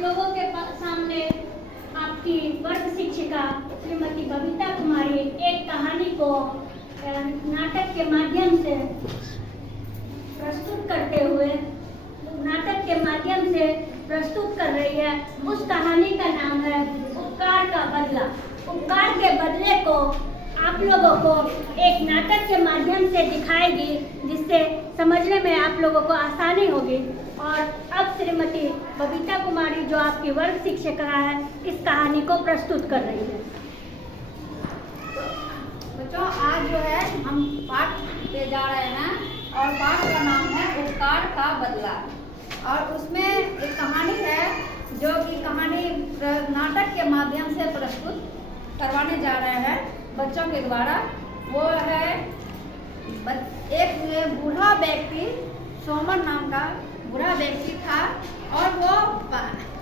लोगों के सामने आपकी वर्ग शिक्षिका श्रीमती बबीता कुमारी एक कहानी को नाटक के माध्यम से प्रस्तुत करते हुए प्रस्तुत कर रही है। उस कहानी का नाम है उपकार का बदला। उपकार के बदले को आप लोगों को एक नाटक के माध्यम से दिखाएगी, जिससे समझने में आप लोगों को आसानी होगी। और अब श्रीमती बबीता कुमारी जो आपकी वर्ग शिक्षिका है, इस कहानी को प्रस्तुत कर रही है। बच्चों, आज जो है हम पाठ पे जा रहे हैं और पाठ का नाम है उपकार का बदला। और उसमें एक कहानी है जो कि कहानी नाटक के माध्यम से प्रस्तुत करवाने जा रहे हैं बच्चों के द्वारा। वो है एक बूढ़ा व्यक्ति, सोमन नाम का बूढ़ा व्यक्ति था और वो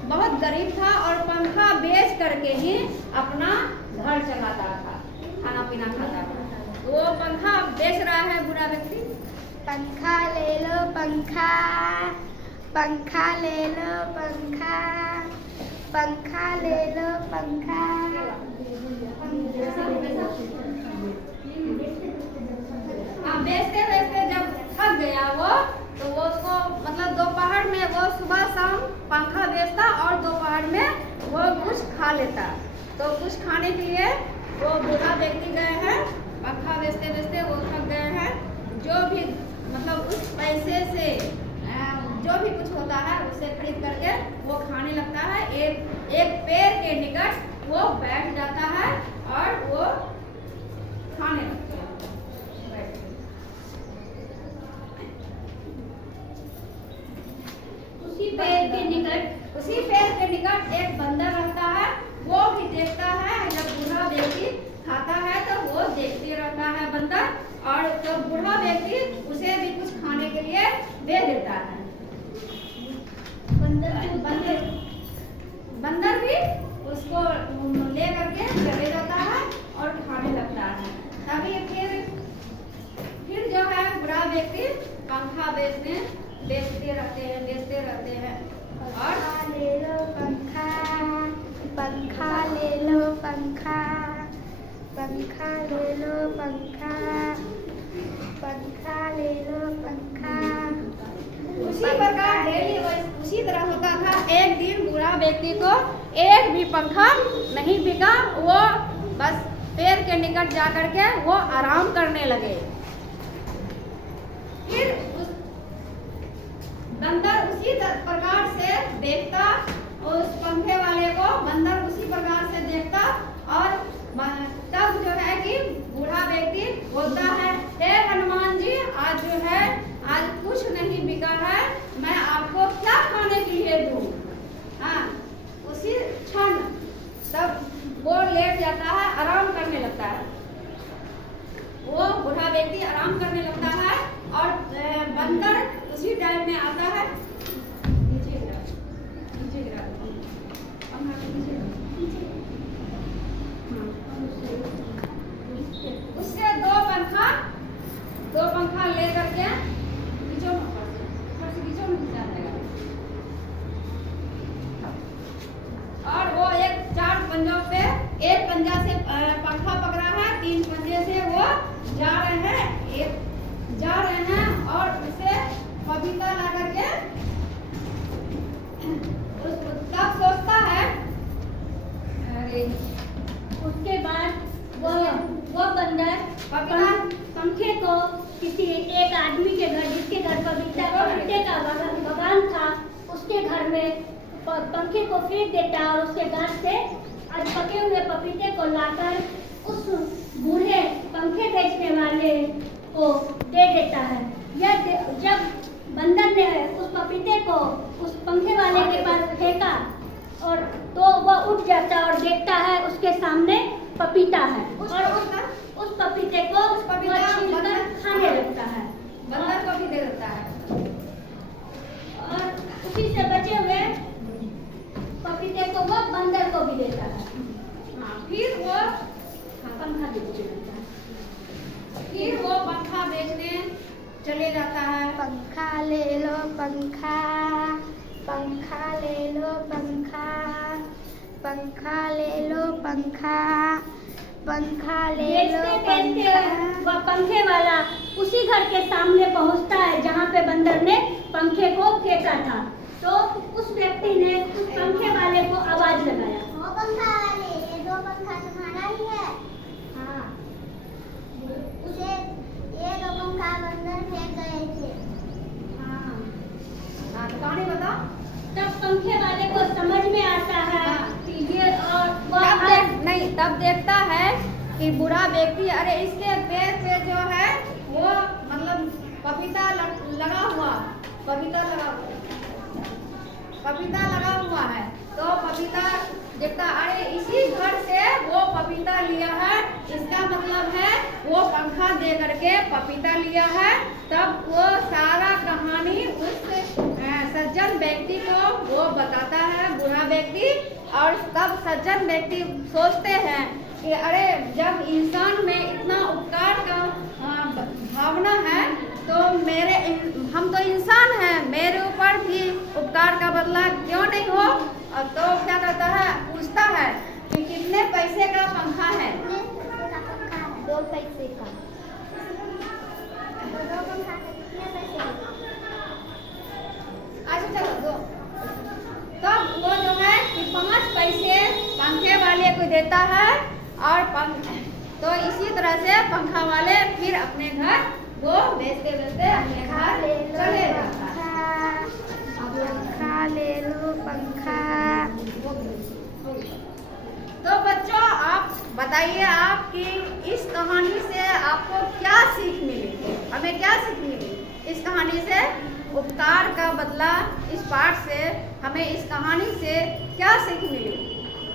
बहुत गरीब था और पंखा बेच करके ही अपना घर चलाता था, खाना पीना खाता था। वो पंखा बेच रहा है बूढ़ा व्यक्ति। पंखा ले लो पंखा, पंखा ले लो पंखा, पंखा ले लो पंखा। बेचते बेचते जब थक गया वो, तो वो उसको मतलब दोपहर में वो सुबह शाम पंखा बेचता और दोपहर में वो कुछ खा लेता। तो कुछ खाने के लिए वो बूढ़ा व्यक्ति गए हैं, पंखा बेचते बेचते वो थक गए हैं। जो भी मतलब उस पैसे से जो भी कुछ होता है उसे खरीद करके वो खाने लगता है। एक पेड़ के निकट वो बैठ जाता है और वो खाने लगता है। उसी पेड़ के निकट एक बंदर रहता है। वो भी देखता है, जब बूढ़ा व्यक्ति खाता है तो वो देखते रहता है बंदर, और तो बूढ़ा व्यक्ति उसे भी कुछ खाने के लिए दे देता है। बंदर भी उसको ले करके चले जाता है और खाने लगता है। तभी फिर जो है बूढ़ा व्यक्ति पंखा बेचते रहते हैं और ले लो पंखा, पंखा ले लो पंखा, पंखा ले लो पंखा, पंखा ले लो पंखा। उसी प्रकार डेली उसी तरह होता था। एक दिन बूढ़ा व्यक्ति को एक भी पंखा नहीं बिका। वो बस पेड़ के निकट जा करके वो आराम करने लगे। फिर बंदर उसी प्रकार से देखता, उस पंखे वाले को बंदर उसी प्रकार से देखता। और तब जो है कि बूढ़ा व्यक्ति बोलता है, हे हनुमान जी, आज जो है आज कुछ नहीं बिका है, मैं आपको क्या खाने के लिए दूं? हाँ, उसी क्षण तब वो लेट जाता है, आराम करने लगता है। वो बूढ़ा व्यक्ति आराम करने लगता है और बंदर उसी टाइम में आता है। नीचे गिरा उससे दो पंखा ले करके और वो एक चार पंजों पे एक पंजा से पंखा पकड़ा है, तीन पंजे से वो जा रहे हैं और उसे पपीता ला करके तब सोचता है। उसके बाद वो बंदर पंखे को किसी एक आदमी के घर, जिसके घर पपीते का बगान था, उसके घर में पंखे को फेंक देता है और उसके गाछ से आज पके हुए पपीते को लाकर उस बूढ़े पंखे बेचने वाले को दे देता है। जब बंदर ने उस पपीते को उस पंखे वाले के पास फेंका और तो वह उठ जाता है और देखता है उसके सामने पपीता है और उस पपीते को छीलकर खाने लगता है। बंदर को भी दे देता है और उसी से बचे हुए पपीते को वो बंदर को भी देता है। फिर वो पंखा बेचने लगता है। फिर वो पंखा बेचने चले जाता है। पंखा ले लो पंखा, पंखा ले लो पंखा, पंखा ले लो पंखा, पंखा ले लो देखते देखते पंखा। वह पंखे वाला उसी घर के सामने पहुंचता है जहां पे बंदर ने पंखे को फेंका था। तो उस व्यक्ति ने उस पंखे वाले को आवाज लगाया, वो पंखा वाले, ये दो पंखा तुम्हारा ही है? हाँ। उसे ये दो पंखा बंदर फेंक गए थे। हाँ, तो कहानी बताओ। तब पंखे वाले को समझ में आता है कि ये और तब देखता है कि बूढ़ा व्यक्ति, अरे इसके पैर पे जो है वो मतलब पपीता लगा हुआ है। तो पपीता देखता, अरे इसी घर से वो पपीता लिया है, इसका मतलब है वो पंखा दे करके पपीता लिया है। तब वो सारा कहानी उस सज्जन व्यक्ति को वो बताता है, बूढ़ा व्यक्ति। और तब सज्जन व्यक्ति सोचते हैं कि अरे जब इंसान में इतना उपकार का भावना है तो हम तो इंसान हैं, मेरे ऊपर भी उपकार का बदला क्यों नहीं हो। और तो क्या करता है, पूछता है कि कितने पैसे का पंखा है? 2 पैसे का। 2 पंखा का कितने पैसे का? अच्छा चलो 2। तब वो जो है कि 5 पैसे पंखे वाले को देता है। और तो इसी तरह से पंखा वाले फिर अपने घर वो बेचते अपने घर चले जाता है। पंखा ले लो पंखा। तो बच्चों आप बताइए, आपकी इस कहानी से आपको क्या सीख मिली? हमें क्या सीख मिली इस कहानी से? उपकार का बदला, इस पाठ से हमें इस कहानी से क्या सीख मिली?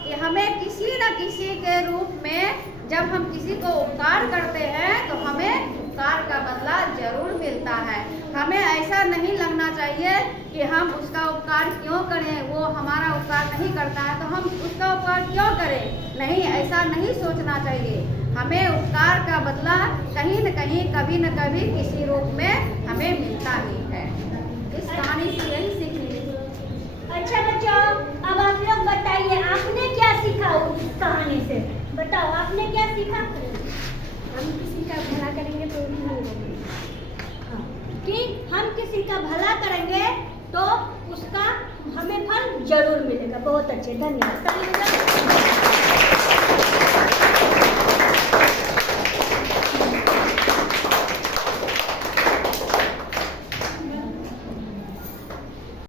कि हमें किसी न किसी के रूप में जब हम किसी को उपकार करते हैं तो हमें उपकार का बदला जरूर मिलता है। हमें ऐसा नहीं लगना चाहिए कि हम उसका उपकार क्यों करें, वो हमारा उपकार नहीं करता है तो हम उसका उपकार क्यों करें। नहीं, ऐसा नहीं सोचना चाहिए। हमें उपकार का बदला कहीं न कहीं, कभी न कभी, किसी रूप में हमें मिलता ही है। इस कहानी से यही सीख मिली। अच्छा बच्चों, अब आप लोग बताइए आपने क्या सीखा उस कहानी से? बताओ आपने क्या सीखा? हम किसी का भला करेंगे तो भी नहीं होगा। कि हम किसी का भला करेंगे तो उसका हमें फल जरूर मिलेगा। बहुत अच्छे, धन्यवाद।